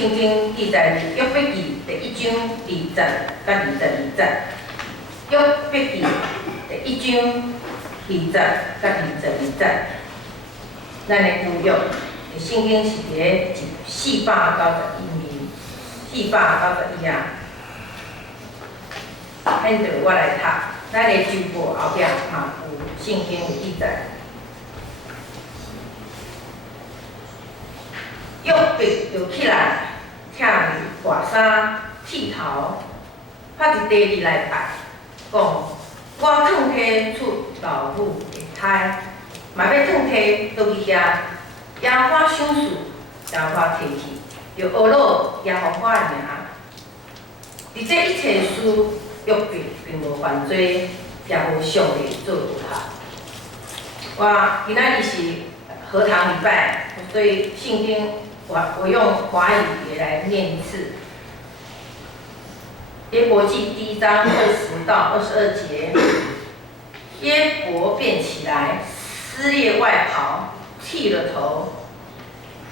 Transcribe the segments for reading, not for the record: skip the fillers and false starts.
圣经记载伫约伯记第1章2节甲22节。约伯记第1章2节甲22节，咱的旧约的圣经是伫491面，491页。现在我来读，咱的旧部后壁嘛有圣经有记载。约伯就起来，拆外衫、剃头，拍一地来拜，讲：我褪替出老母的胎，嘛要褪替倒去遐，耶和华想事，耶和华提起，就学了耶和华的名。伫这一切事，约伯并无犯罪，也无上帝做有效。今仔日是禾堂礼拜，所以圣经我用华语也来念一次。约伯记第1章20到22节，约伯便起来，撕裂外袍，剃了头，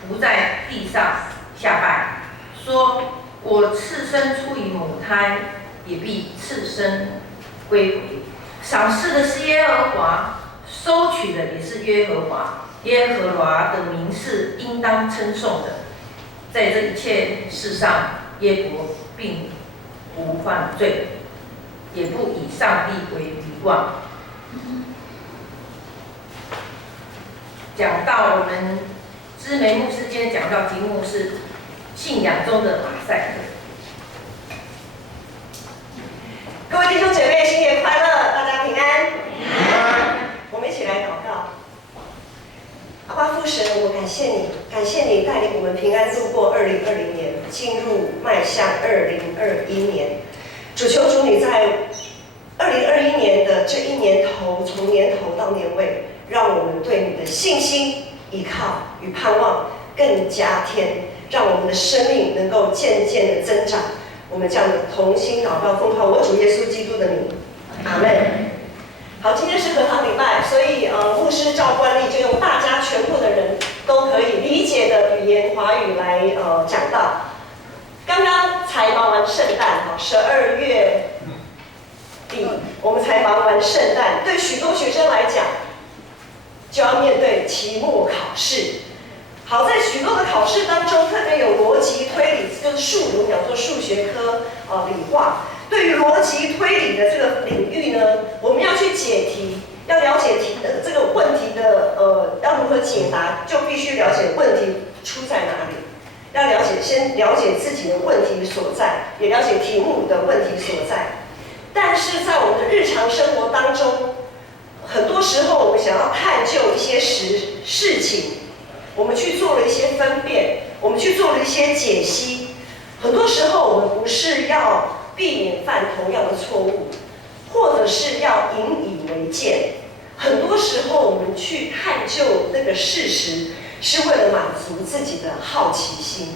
伏在地上下拜，说：我赤身出于母胎，也必赤身归回。赏赐的是耶和华，收取的也是耶和华。耶和华的名是应当称颂的。在这一切事上，约伯并无犯罪，也不以上帝为愚妄。讲到我们知梅牧师今天讲到题目是信仰中的马赛克。各位弟兄姐妹，新年快乐，大家平安。我们一起来祷告。阿爸父神，我感谢你，感谢你带领我们平安度过2020年，进入迈向2021年。主求主你在2021年的这一年头，从年头到年尾，让我们对你的信心、依靠与盼望更加添，让我们的生命能够渐渐的增长。我们这样的同心祷告，奉靠我主耶稣基督的名，阿门。好，今天是禾堂礼拜，所以牧师照惯例就用大家全部的人都可以理解的语言华语来讲到。刚刚才忙完圣诞，12月底我们才忙完圣诞，对许多学生来讲，就要面对期末考试。好，在许多的考试当中，特别有逻辑推理，就是数，我们讲做数学科理化。对于逻辑推理的这个领域呢，我们要去解题，要了解这个问题的要如何解答，就必须了解问题出在哪里。要先了解自己的问题所在，也了解题目的问题所在。但是在我们的日常生活当中，很多时候我们想要探究一些事情，我们去做了一些分辨，我们去做了一些解析。很多时候我们不是要避免犯同样的错误，或者是要引以为戒。很多时候我们去探究那个事实，是为了满足自己的好奇心。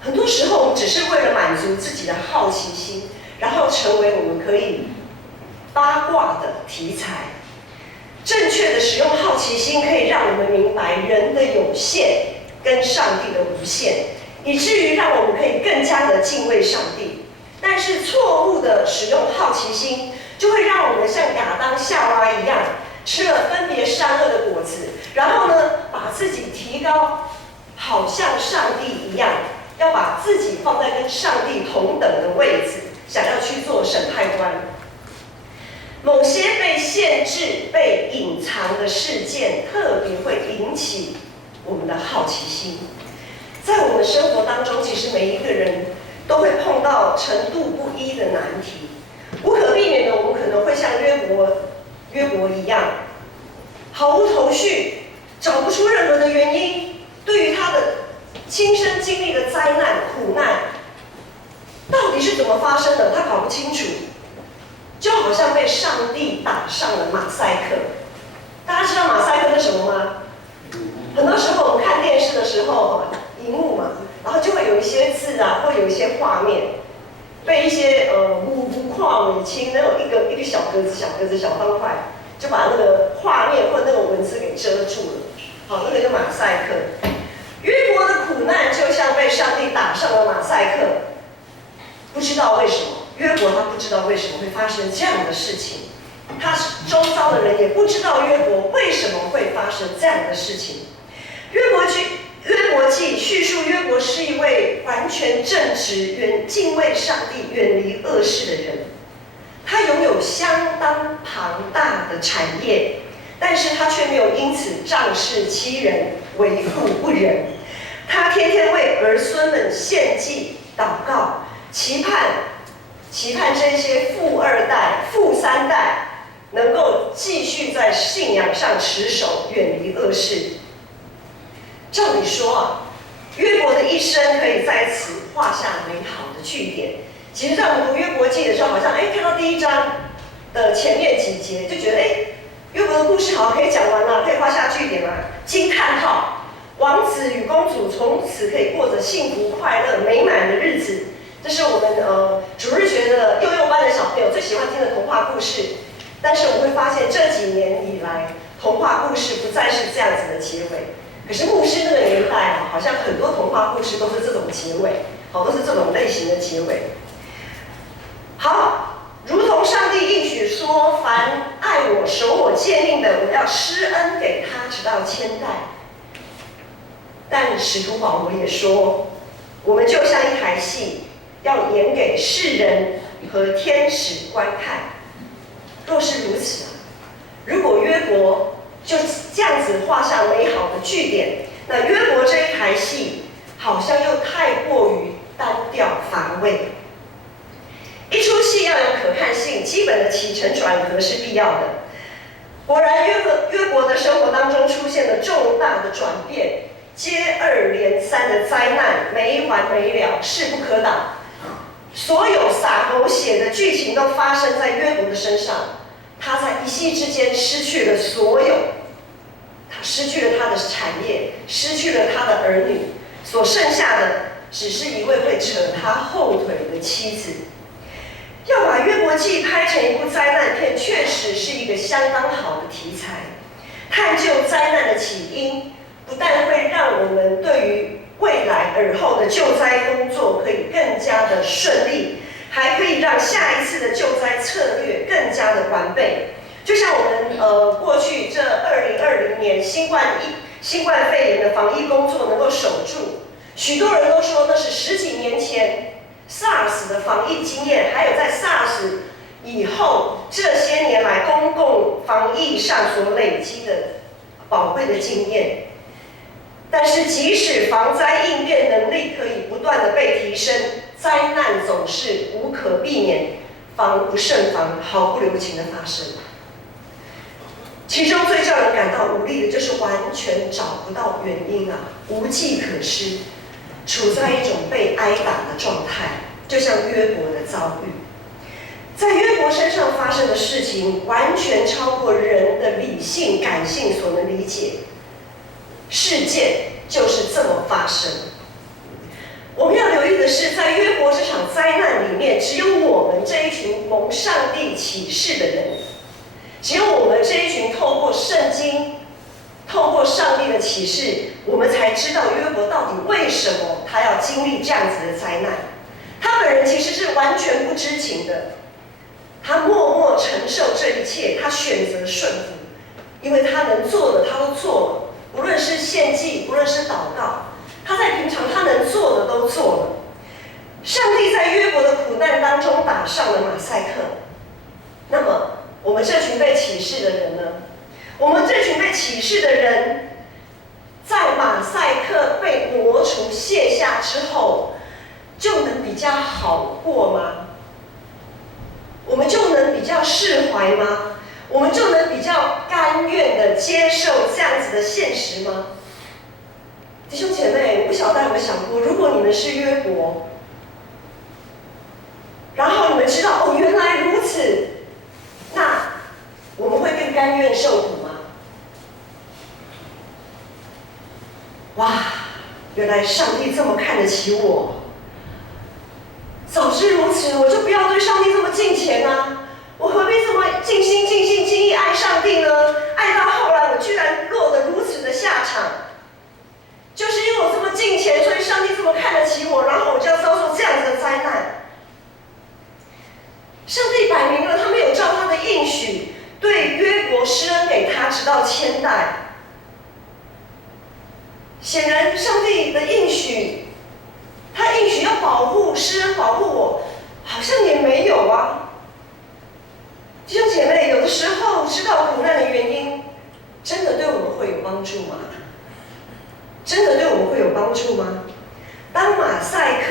很多时候我们只是为了满足自己的好奇心，然后成为我们可以八卦的题材。正确的使用好奇心，可以让我们明白人的有限跟上帝的无限，以至于让我们可以更加的敬畏上帝。但是错误的使用好奇心，就会让我们像亚当夏娃一样，吃了分别善恶的果子，然后呢，把自己提高，好像上帝一样，要把自己放在跟上帝同等的位置，想要去做审判官。某些被限制、被隐藏的事件，特别会引起我们的好奇心。在我们生活当中，其实每一个人都会碰到程度不一的难题，无可避免的，我们可能会像约伯一样，毫无头绪，找不出任何的原因。对于他的亲身经历的灾难、苦难，到底是怎么发生的，他搞不清楚，就好像被上帝打上了马赛克。大家知道马赛克是什么吗？很多时候我们看电视的时候，荧幕嘛，然后就会有一些字啊，会有一些画面，被一些模糊框美清，那种一个小格子、小方块，就把那个画面或那个文字给遮住了。好，那个叫马赛克。约伯的苦难就像被上帝打赛克不知道为什么，约伯他不知道为什么会发生这样的事情，他周遭的人也不知道约伯为什么会发生这样的事情。约伯记叙述约伯是一位完全正直、敬畏上帝、远离恶事的人。他拥有相当庞大的产业，但是他却没有因此仗势欺人、为富不仁。他天天为儿孙们献祭、祷告，期盼这些富二代、富三代能够继续在信仰上持守，远离恶事。照理说啊，约伯的一生可以在此画下美好的句点。其实，在我们读约伯记的时候，好像看到第1章的前面几节，就觉得约伯的故事好像可以讲完了，可以画下句点了。惊叹号！王子与公主从此可以过着幸福、快乐、美满的日子。这是我们主日学的幼幼班的小朋友最喜欢听的童话故事。但是我会发现这几年以来，童话故事不再是这样子的结尾。可是牧师那个年代啊，好像很多童话故事都是这种结尾，都是这种类型的结尾。好，如同上帝应许说，凡爱我、守我诫命的，我要施恩给他，直到千代。但使徒保罗也说，我们就像一台戏，要演给世人和天使观看。若是如此啊，如果约伯就这样子画上美好的句点，那约伯这一台戏好像又太过于单调乏味。一出戏要有可看性，基本的起承转合是必要的。果然约伯的生活当中出现了重大的转变，接二连三的灾难没完没了，势不可挡。所有洒狗血的剧情都发生在约伯的身上。他在一夕之间失去了所有，他失去了他的产业，失去了他的儿女，所剩下的只是一位会扯他后腿的妻子。要把约伯记拍成一部灾难片，确实是一个相当好的题材。探究灾难的起因，不但会让我们对于未来而后的救灾工作可以更加的顺利，还可以让下一次的救灾策略更加的完备。就像我们过去这2020年新冠肺炎的防疫工作能够守住，许多人都说那是10几年前 SARS 的防疫经验，还有在 SARS 以后这些年来公共防疫上所累积的宝贵的经验。但是即使防灾应变能力可以不断的被提升，灾难总是无可避免，防不胜防，毫不留情的发生。其中最叫人感到无力的就是完全找不到原因啊，无计可施，处在一种被挨打的状态，就像约伯的遭遇。在约伯身上发生的事情，完全超过人的理性、感性所能理解。事件就是这么发生。我们要留意的是，在约伯这场灾难里面，只有我们这一群蒙上帝启示的人，只有我们这一群透过圣经、透过上帝的启示，我们才知道约伯到底为什么他要经历这样子的灾难。他本人其实是完全不知情的，他默默承受这一切，他选择顺服，因为他能做的他都做了。无论是献祭，无论是祷告，他在平常他能做的都做了。上帝在约伯的苦难当中打上了马赛克。那么，我们这群被启示的人呢？我们这群被启示的人，在马赛克被挪除卸下之后，就能比较好过吗？我们就能比较释怀吗？我们就能比较甘愿的接受这样子的现实吗？弟兄姐妹，我不晓得大家有没有想过，如果你们是约伯，然后你们知道原来如此，那我们会更甘愿受苦吗？哇，原来上帝这么看得起我，早知如此，我就不要对上帝这么敬虔啊！我何必这么尽心尽性尽意爱上帝呢？爱到后来，我居然落得如此的下场，就是因为我这么敬虔，所以上帝这么看得起我，然后我就要遭受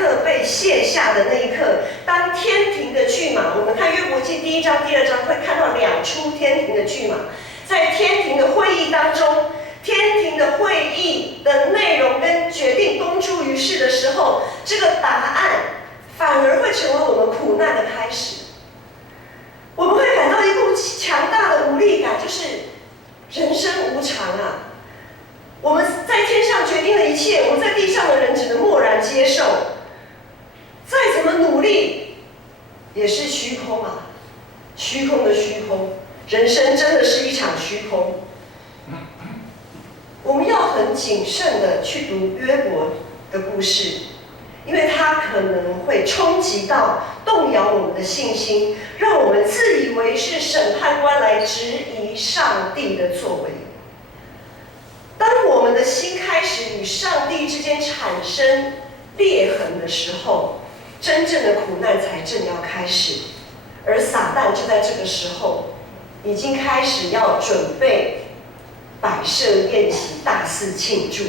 刻被卸下的那一刻，当天庭的巨马，我们看约伯记1章、2章会看到2出天庭的巨马，在天庭的会议当中，天庭的会议的内容跟决定公诸于世的时候，这个答案反而会成为我们苦难的开始。我们会感到一股强大的无力感，就是人生无常啊！我们在天上决定了一切，我们在地上的人只能默然接受。再怎么努力，也是虚空啊！虚空的虚空，人生真的是一场虚空。我们要很谨慎的去读约伯的故事，因为它可能会冲击到、动摇我们的信心，让我们自以为是审判官来质疑上帝的作为。当我们的心开始与上帝之间产生裂痕的时候，真正的苦难才正要开始，而撒旦就在这个时候已经开始要准备摆设宴席，大肆庆祝。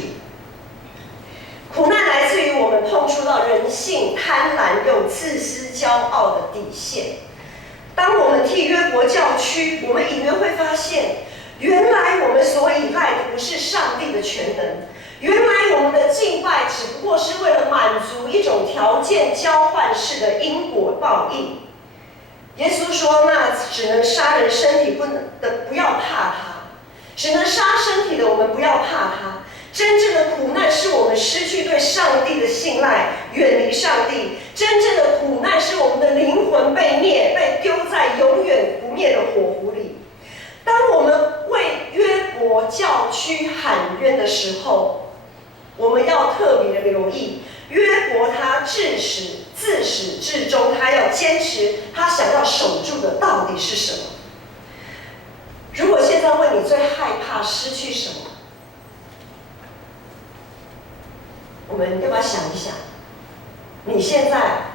苦难来自于我们碰触到人性贪婪又自私骄傲的底线。当我们替约伯叫屈，我们隐约会发现，原来我们所依赖的不是上帝的全能，原来我们的敬拜只不过是为了满足一种条件交换式的因果报应。耶稣说：“那只能杀人身体不要怕他，只能杀身体的我们不要怕他。真正的苦难是我们失去对上帝的信赖，远离上帝。真正的苦难是我们的灵魂被灭，被丢在永远不灭的火湖里。当我们为约伯叫屈喊冤的时候，我们要特别留意，约伯他自始至终，他要坚持他想要守住的到底是什么。如果现在问你最害怕失去什么，我们要不要想一想？你现在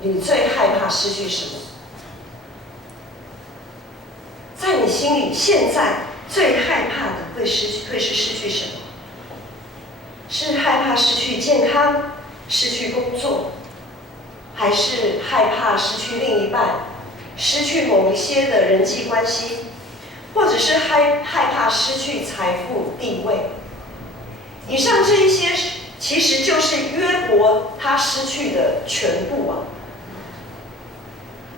你最害怕失去什么？在你心里，现在最害怕的会是失去什么？是害怕失去健康、失去工作，还是害怕失去另一半、失去某一些的人际关系，或者是害怕失去财富、地位？以上这一些其实就是约伯他失去的全部啊。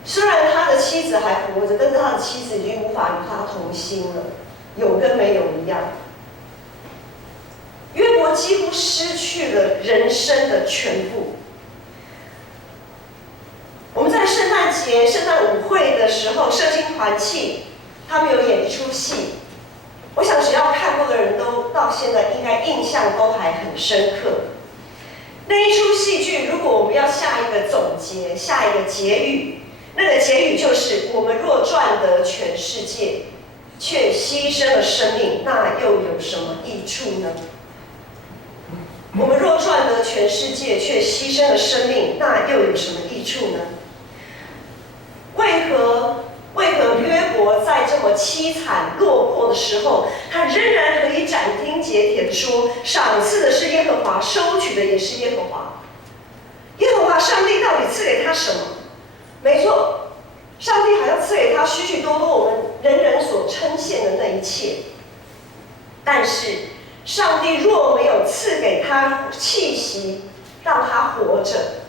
虽然他的妻子还活着，但是他的妻子已经无法与他同心了，有跟没有一样。约伯几乎失去了人生的全部。我们在圣诞节、圣诞舞会的时候，社青团契他们有演一出戏，我想只要看过的人都到现在应该印象都还很深刻。那一出戏剧，如果我们要下一个总结、下一个结语，那个结语就是：我们若赚得全世界，却牺牲了生命，那又有什么益处呢？我们若赚得全世界，却牺牲了生命，那又有什么益处呢？为何约伯在这么凄惨落魄的时候，他仍然可以斩钉截铁地说：赏赐的是耶和华，收取的也是耶和华。耶和华上帝到底赐给他什么？没错，上帝还要赐给他许许多多我们人人所称羡的那一切。但是上帝若没有赐给他气息，让他活着，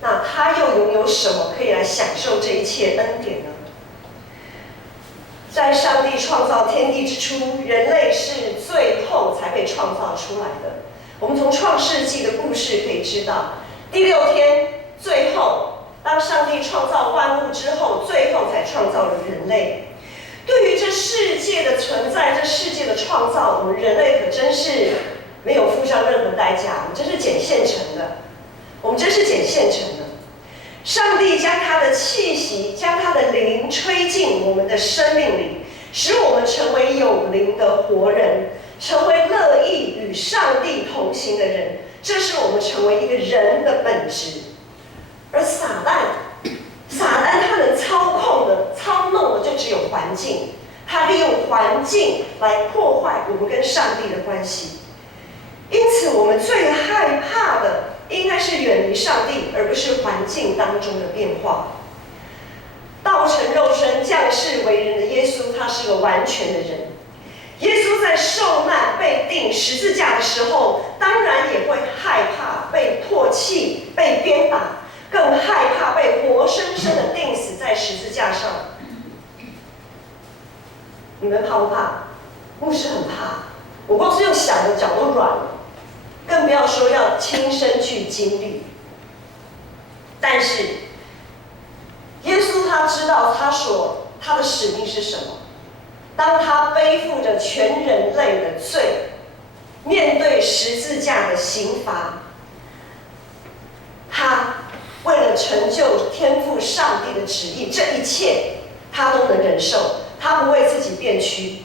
那他又拥有什么可以来享受这一切恩典呢？在上帝创造天地之初，人类是最后才被创造出来的。我们从创世纪的故事可以知道，第6天最后，当上帝创造万物之后，最后才创造了人类。对于这世界的存在，这世界的创造，我们人类可真是没有付上任何代价，我们真是捡现成的。上帝将他的气息，将他的灵吹进我们的生命里，使我们成为有灵的活人，成为乐意与上帝同行的人。这是我们成为一个人的本质。而撒旦他能操弄的就只有环境，他利用环境来破坏我们跟上帝的关系。因此我们最害怕的应该是境当中的变化。道成肉身降世为人的耶稣，他是个完全的人。耶稣在受难被钉十字架的时候，当然也会害怕被唾弃、被鞭打，更害怕被活生生的钉死在十字架上。你们怕不怕？牧师很怕，我光是用想的脚都软了，更不要说要亲身去经历。但是耶稣他知道他的使命是什么。当他背负着全人类的罪，面对十字架的刑罚，他为了成就天父上帝的旨意，这一切他都能忍受。他不为自己辩屈，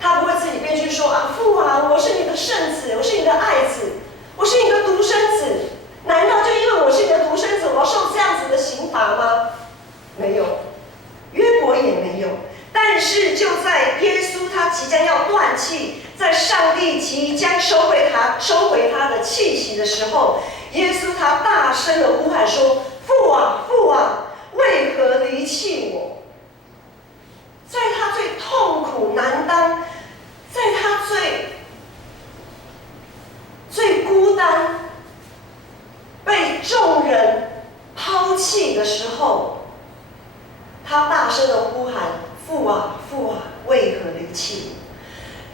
他不为自己辩屈说啊，父啊，我是你的圣子，我是你的爱子，我是你的独生子，难道就因为我是你的独生子，我要受这样子的刑罚吗？没有，约伯也没有。但是就在耶稣他即将要断气，在上帝即将收回他的气息的时候，耶稣他大声的呼喊说：“父啊，父啊，为何离弃我？”在他最痛苦难当，在他最孤单、被众人抛弃的时候，他大声的呼喊：“父啊，父啊，为何离弃我？”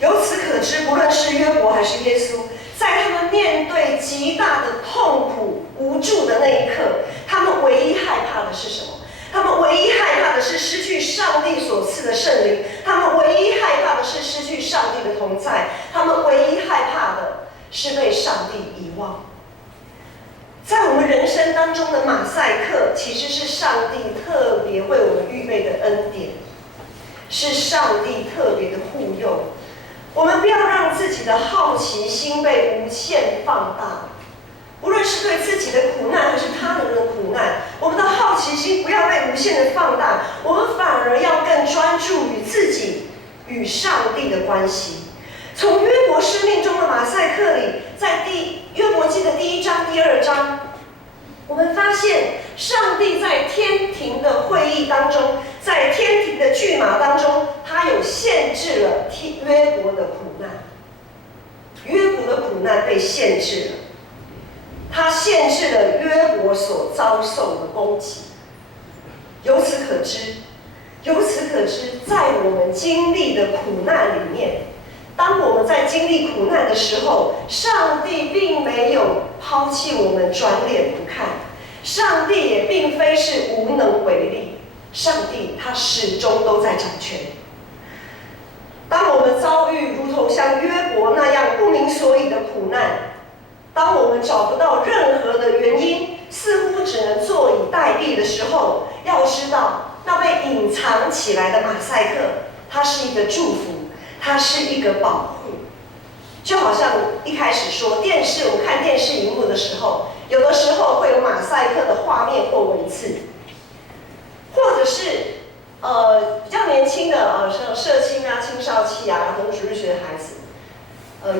由此可知，不论是约伯还是耶稣，在他们面对极大的痛苦、无助的那一刻，他们唯一害怕的是什么？他们唯一害怕的是失去上帝所赐的圣灵，他们唯一害怕的是失去上帝的同在，他们唯一害怕的是被上帝遗忘。在我们人生当中的马赛克，其实是上帝特别为我们预备的恩典，是上帝特别的护佑。我们不要让自己的好奇心被无限放大，无论是对自己的苦难还是他人的苦难，我们的好奇心不要被无限的放大，我们反而要更专注于自己与上帝的关系。从约伯生命中的马赛克里，在约伯记的第1章、第2章，我们发现上帝在天庭的会议当中，在天庭的骏马当中，他有限制了约伯的苦难。约伯的苦难被限制了，他限制了约伯所遭受的攻击。由此可知，在我们经历的苦难里面，当我们在经历苦难的时候，上帝并没有抛弃我们转脸不看，上帝也并非是无能为力，上帝他始终都在掌权。当我们遭遇如同像约伯那样不明所以的苦难，当我们找不到任何的原因，似乎只能坐以待毙的时候，要知道那被隐藏起来的马赛克，它是一个祝福，它是一个保护。就好像一开始说，我们看电视荧幕的时候，有的时候会有马赛克的画面或文字，或者是比较年轻的像社青啊、青少期啊、儿童主日学的孩子，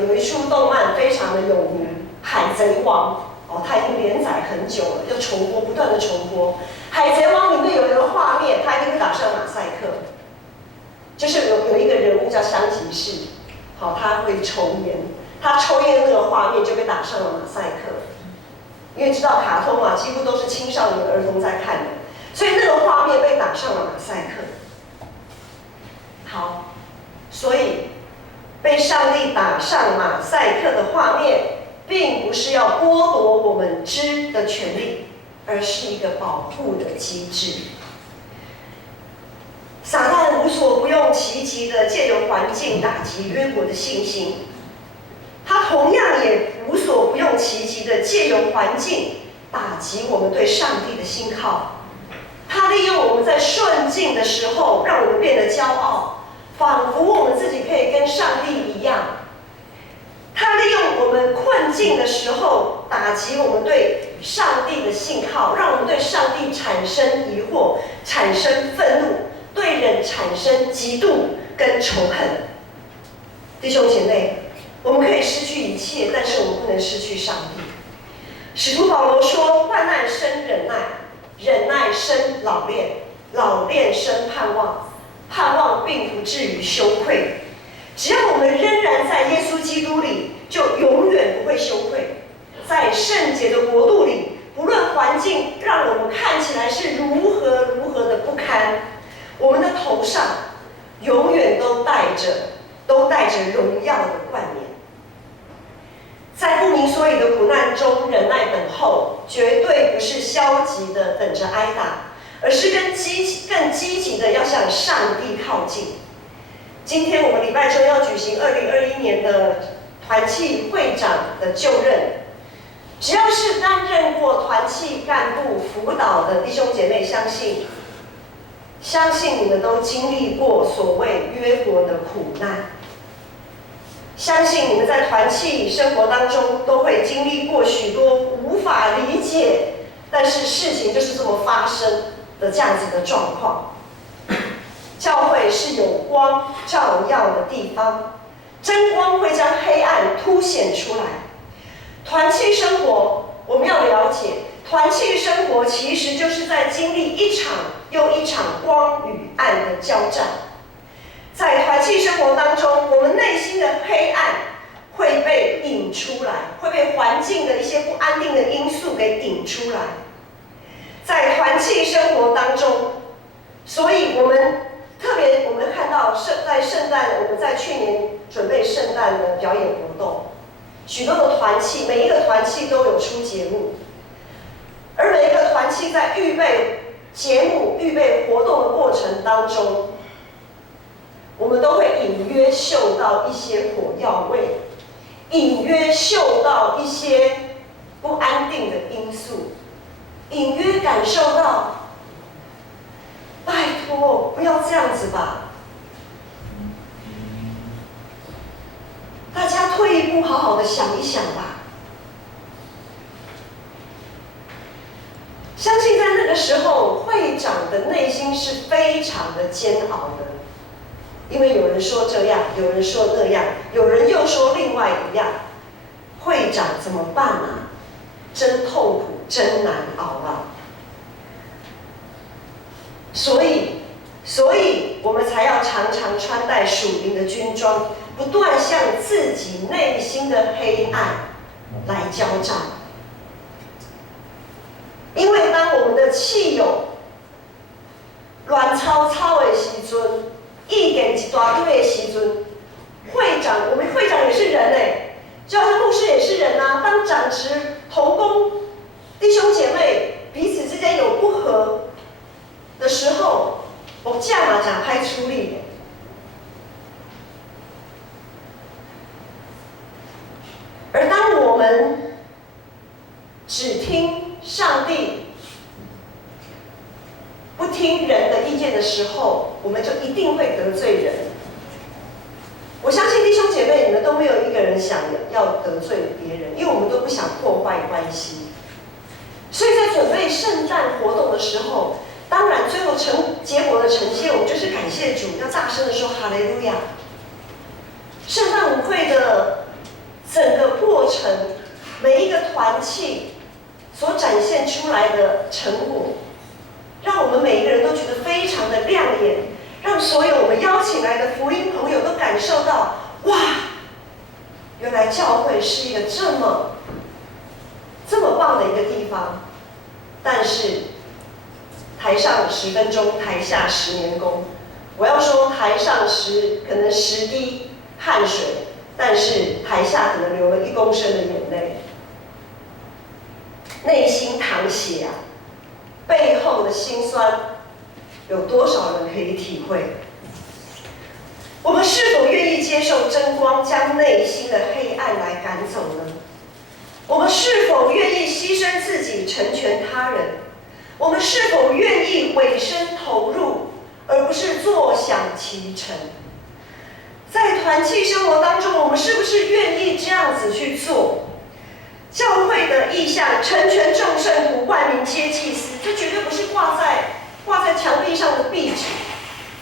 有一出动漫非常的有名，《海贼王》它已经连载很久了，要重播，不断的重播。《海贼王》里面有一个画面，它一定会打上马赛克，就是有一个人物叫香吉士，他会抽烟，他抽烟的那个画面就被打上了马赛克。因为知道卡通啊，几乎都是青少年儿童在看的，所以那个画面被打上了马赛克。好，所以被上帝打上马赛克的画面，并不是要剥夺我们知的权利，而是一个保护的机制。撒旦无所不用其极的借由环境打击约伯的信心，他同样也无所不用其极的借由环境打击我们对上帝的信靠。他利用我们在顺境的时候，让我们变得骄傲，仿佛我们自己可以跟上帝一样。他利用我们困境的时候，打击我们对上帝的信靠，让我们对上帝产生疑惑，产生愤怒，对人产生嫉妒跟仇恨。弟兄姐妹，我们可以失去一切，但是我们不能失去上帝。使徒保罗说：“患难生忍耐，忍耐生老练，老练生盼望，盼望并不至于羞愧。只要我们仍然在耶稣基督里，就永远不会羞愧。在圣洁的国度里，不论环境让我们看起来是如何的不堪，我们的头上永远都带着荣耀的冠冕。在不明所以的苦难中忍耐等候，绝对不是消极的等着挨打，而是更积极的要向上帝靠近。今天我们礼拜中要举行2021年的团契会长的就任，只要是担任过团契干部辅导的弟兄姐妹，相信你们都经历过所谓约伯的苦难，相信你们在团契生活当中都会经历过许多无法理解，但是事情就是这么发生的这样子的状况。教会是有光照耀的地方，真光会将黑暗凸显出来。团契生活，我们要了解，团契生活其实就是在经历一场又一场光与暗的交战。在团契生活当中，我们内心的黑暗会被引出来，会被环境的一些不安定的因素给引出来。在团契生活当中，所以我们看到在圣诞，我们在去年准备圣诞的表演活动，许多的团契，每一个团契都有出节目，而每一个团契在预备节目、预备活动的过程当中，我们都会隐约嗅到一些火药味，隐约嗅到一些不安定的因素，隐约感受到，拜托，不要这样子吧。大家退一步，好好的想一想吧。相信在那个时候，会长的内心是非常的煎熬的，因为有人说这样，有人说那样，有人又说另外一样。会长怎么办啊？真痛苦，真难熬啊！所以我们才要常常穿戴属灵的军装，不断向自己内心的黑暗来交战。因为当我们的气友乱糟糟的时阵，意见一大堆的时阵，我们会长也是人哎，就好像牧师也是人啊。当长职同工弟兄姐妹彼此之间有不和的时候，我架马讲拍出力的。而当我们只听上帝，不听人的意见的时候，我们就一定会得罪人。我相信弟兄姐妹，你们都没有一个人想要得罪别人，因为我们都不想破坏关系。所以在准备圣诞活动的时候，当然最后结果的呈现，我们就是感谢主，要大声的说哈利路亚。圣诞舞会的整个过程，每一个团契所展现出来的成果，让我们每一个人都觉得非常的亮眼，让所有我们邀请来的福音朋友都感受到，哇，原来教会是一个这么棒的一个地方。但是台上10分钟，台下10年功。我要说台上可能10滴汗水，但是台下可能流了1公升的眼泪，内心淌血啊，背后的辛酸，有多少人可以体会？我们是否愿意接受真光，将内心的黑暗来赶走呢？我们是否愿意牺牲自己，成全他人？我们是否愿意委身投入，而不是坐享其成？在团契生活当中，我们是不是愿意这样子去做？教会的意向，成全众圣徒，万民皆祭司，这绝对不是挂在墙壁上的壁纸，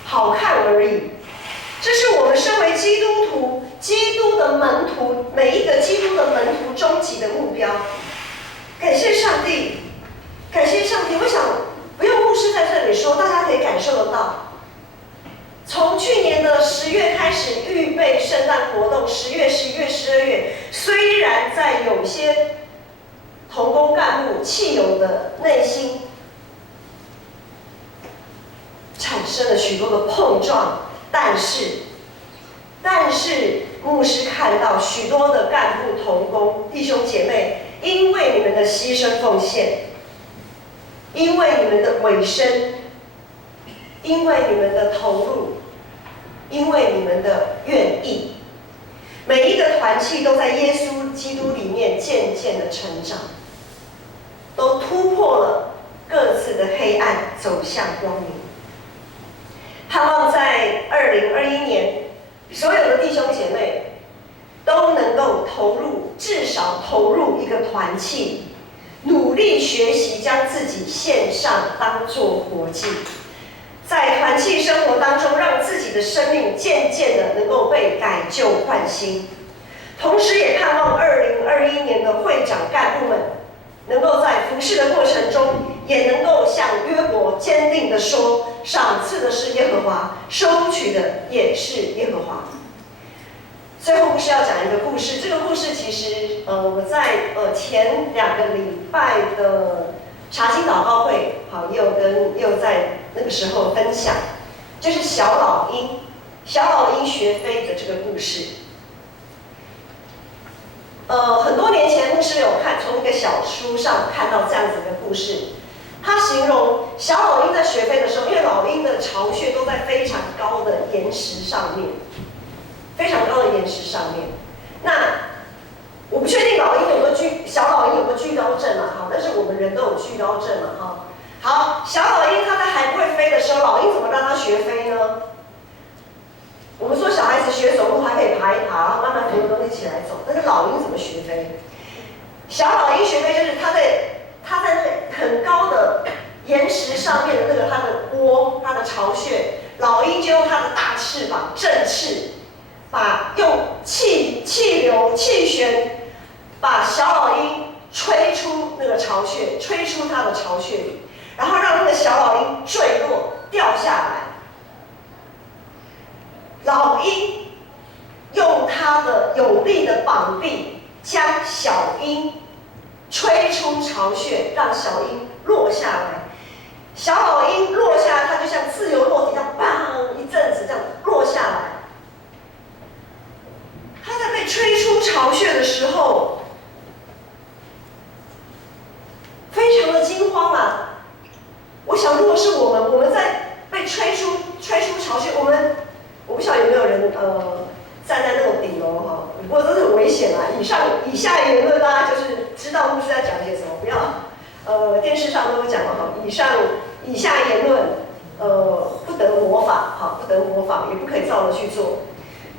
好看而已。这是我们身为基督徒、基督的门徒，每一个基督的门徒终极的目标。感谢上帝，感谢上帝。我想受得到。从去年的10月开始预备圣诞活动，10月、11月、12月，虽然在有些同工干部气友的内心产生了许多的碰撞，但是牧师看到许多的干部同工弟兄姐妹，因为你们的牺牲奉献，因为你们的委身，因为你们的投入，因为你们的愿意，每一个团契都在耶稣基督里面渐渐的成长，都突破了各自的黑暗，走向光明。盼望在2021年，所有的弟兄姐妹都能够至少投入一个团契，努力学习将自己献上，当作活祭，在团契生活当中，让自己的生命渐渐的能够被改旧换新。同时也盼望2021年的会长干部们，能够在服事的过程中，也能够像约伯坚定地说：赏赐的是耶和华，收取的也是耶和华。最后是要讲一个故事，这个故事其实我在前2个礼拜的查经祷告会，也有在那个时候分享，就是小老鹰学飞的这个故事。很多年前牧师有从一个小书上看到这样子的故事，他形容小老鹰在学飞的时候，因为老鹰的巢穴都在非常高的岩石上面，那我不确定小老鹰有没有惧高症啊？但是我们人都有惧高症嘛，好，小老鹰它在还不会飞的时候，老鹰怎么让它学飞呢？我们说小孩子学走路还可以爬一爬，然后慢慢扶着东西起来走，但是老鹰怎么学飞？小老鹰学飞就是它在那个很高的岩石上面的那个它的窝，它的巢穴，老鹰就用它的大翅膀振翅，用气流气旋把小老鹰吹出那个巢穴，吹出它的巢穴里，然后让那个小老鹰坠落掉下来。老鹰用它的有力的膀臂将小鹰吹出巢穴，让小鹰落下来。小老鹰落下来，它就像自由落体，这样砰一阵子这样落下来。它在被吹出巢穴的时候，非常的惊慌啊！我想，如果是我们在被吹出巢穴，我不晓得有没有人站在那种顶楼哈，不过这是很危险啊。以下言论大家就是知道牧师在讲些什么，不要电视上都有讲了哈。以下言论不得模仿，不得模仿，也不可以照着去做。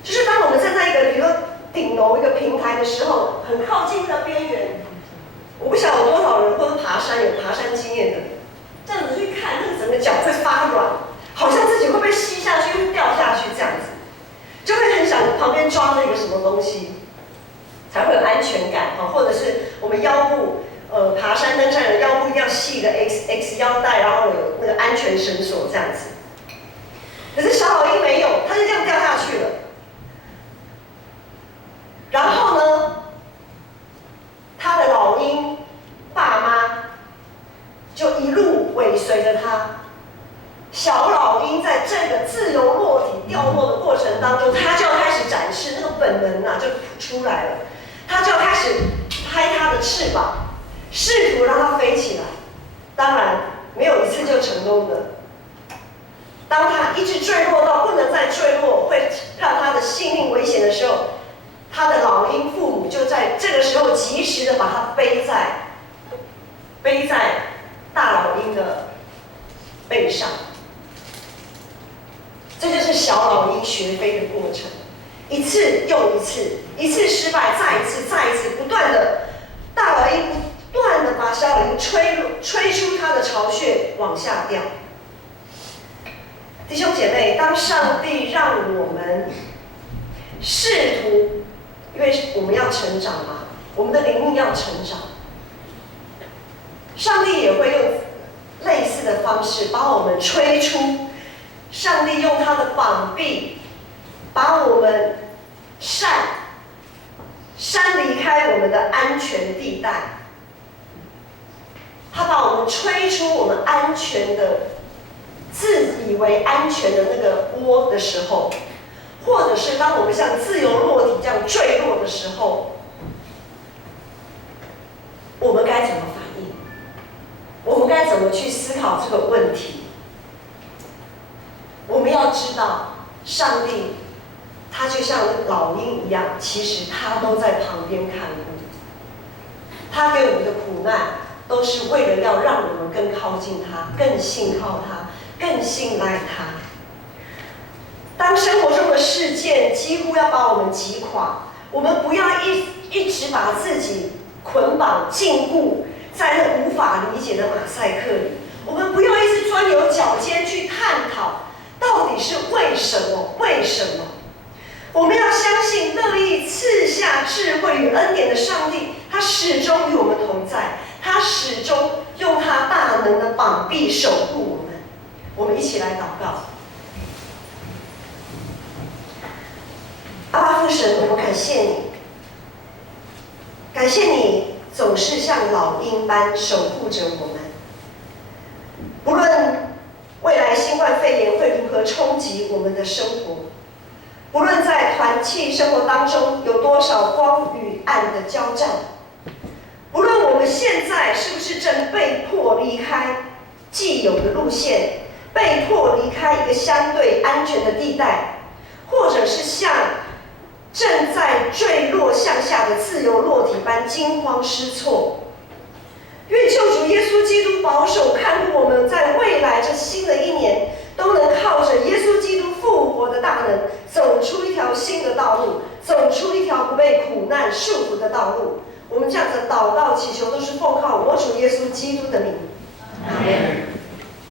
就是当我们站在一个比如说顶楼一个平台的时候，很靠近那个边缘，我不晓得有多少人或者有爬山经验的，这样子去看，那个整个脚会发软。好像自己会被吸下去，会掉下去这样子，就会很想旁边抓着一个什么东西，才会有安全感或者是我们腰部，爬山登山人腰部一定要系的 X 腰带，然后有那个安全绳索这样子。可是小老鹰没有，它就这样掉下去了。然后呢，它的老鹰爸妈就一路尾随着它。小老鹰在这个自由落体掉落的过程当中，它就要开始展示那个本能就出来了，它就要开始拍它的翅膀，试图让它飞起来。当然，没有一次就成功的。当它一直坠落到不能再坠落，会让它的性命危险的时候，它的老鹰父母就在这个时候及时的把它背在大老鹰的背上。这就是小老鹰学飞的过程，一次又一次，一次失败，再一次，不断的，大老鹰不断的把小老鹰吹出它的巢穴往下掉。弟兄姐妹，当上帝让我们试图，因为我们要成长嘛，我们的灵命要成长，上帝也会用类似的方式把我们吹出。上帝用他的膀臂把我们扇离开我们的安全地带，他把我们吹出我们安全的、自以为安全的那个窝的时候，或者是当我们像自由落体这样坠落的时候，我们该怎么反应？我们该怎么去思考这个问题？我们要知道，上帝他就像老鹰一样，其实他都在旁边看顾。他给我们的苦难，都是为了要让我们更靠近他，更信靠他，更信赖他。当生活中的事件几乎要把我们击垮，我们不要一直把自己捆绑禁锢在那无法理解的马赛克里。我们不要一直钻牛角尖去探讨到底是为什么？为什么？我们要相信乐意赐下智慧与恩典的上帝，他始终与我们同在，他始终用他大能的膀臂守护我们。我们一起来祷告。阿爸父神，我们感谢你，感谢你总是像老鹰般守护着我们。不论未来新冠肺炎会如何冲击我们的生活，不论在团契生活当中有多少光与暗的交战，不论我们现在是不是正被迫离开既有的路线，被迫离开一个相对安全的地带，或者是像正在坠落向下的自由落体般惊慌失措，愿救主耶稣基督保守看顾我们，在未来这新的一年，都能靠着耶稣基督复活的大能，走出一条新的道路，走出一条不被苦难束缚的道路。我们这样子祷告祈求，都是奉靠我主耶稣基督的名。阿们。